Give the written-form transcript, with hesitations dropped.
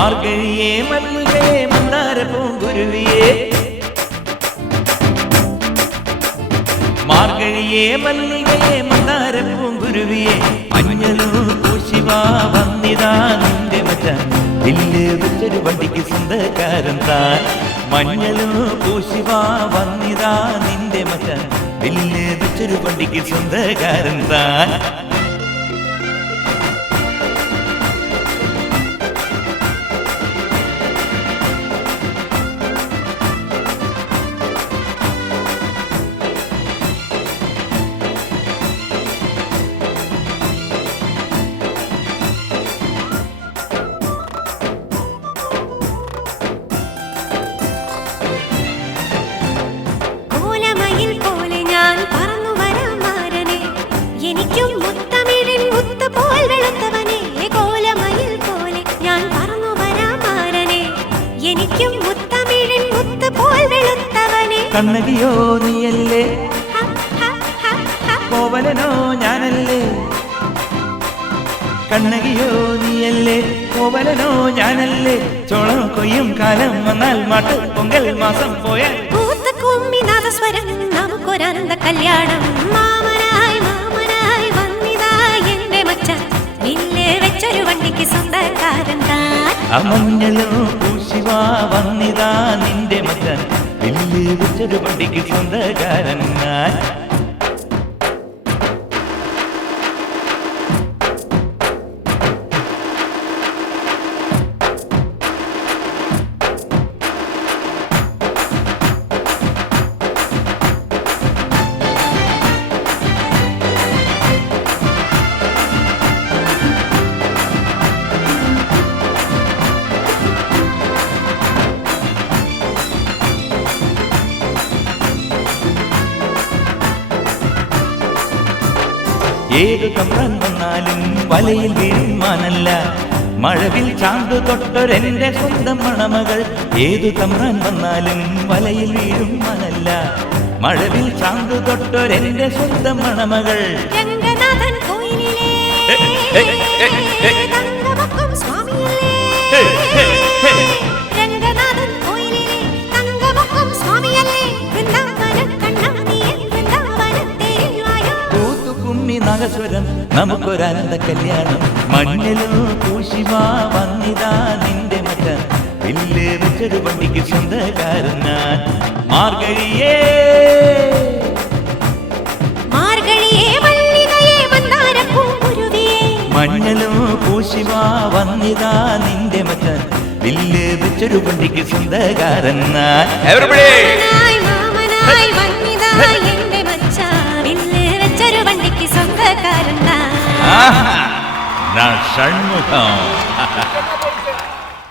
മാർഗഴിയേ മല്ലികയെ മന്ദാര പൂങ്കുരുവിയേ മാർഗഴിയേ മല്ലികയെ മന്ദാര പൂങ്കുരുവിയെ മഞ്ഞളോ പൂശിവാ വന്നിതാ നിന്റെ മച്ചാൻ വില്ല് വെച്ചൊരു വണ്ടിക്ക് സ്വന്തക്കാരൻ താൻ മഞ്ഞളോ പൂശിവാ വന്നിതാ നിന്റെ മച്ചാൻ വില്ല് വെച്ചൊരു വണ്ടിക്ക് സ്വന്തക്കാരൻ താൻ കണ്ണകിയോ നീയല്ലേ കോവലനോ ഞാനല്ലേ കണ്ണകിയോ നീയല്ലേ കോവലനോ ഞാനല്ലേ ചോളം കൊയ്യും കാലം വന്നാൽ മാട്ട് പൊങ്കൽ മാസം പോയാൽ നമുക്കൊരാനന്ദ കല്യാണം മാമനായി മാമനായി വന്നിതാ എന്റെ മച്ചാൻ വില്ല് വെച്ചൊരു വണ്ടിക്ക് സ്വന്തക്കാരൻ താൻ അമഞ്ഞലോ പൂശിവാ വന്നിതാ നിന്റെ മച്ചാൻ വില്ല് വെച്ചൊരു വണ്ടിക്ക് സ്വന്തക്കാരൻ ഞാൻ ഏതു തമ്പ്രാൻ വന്നാലും വലയിൽ വീഴുമാനല്ല മഴവിൽ ചാന്തു തൊട്ടൊരെന്റെ സ്വന്തം മണമകൾ ഏതു തമ്പ്രാൻ വന്നാലും വലയിൽ വീഴുമാനല്ല മഴവിൽ ചാന്തു തൊട്ടൊരെന്റെ സ്വന്തം മണമകൾ രംഗനാഥൻ കോയിലിലെ തങ്കമക്കം സ്വാമിയല്ലേ രംഗനാഥൻ കോയിലിലെ തങ്കമക്കം സ്വാമിയല്ലേ വൃന്ദാവനം കണ്ണാനിയെ വൃന്ദാവനത്തേരിലായോ കൂത്തുകുമ്മി നാഗസ്വരം നമുക്കൊരാനന്ദ കല്യാണം മഞ്ഞളോ പൂശിവാ വന്നിതാ നിന്റെ മച്ചാൻ വില്ല് വെച്ചൊരു വണ്ടിക്ക് സ്വന്തക്കാരൻ ഞാൻ മാർഗഴിയേ മഞ്ഞളോ പൂശിവാ വന്നിതാ നിന്റെ മച്ചാൻ വില്ല് വെച്ചൊരു വണ്ടിക്ക് സ്വന്തക്കാരൻ ഞാൻ ഷൺമുഖം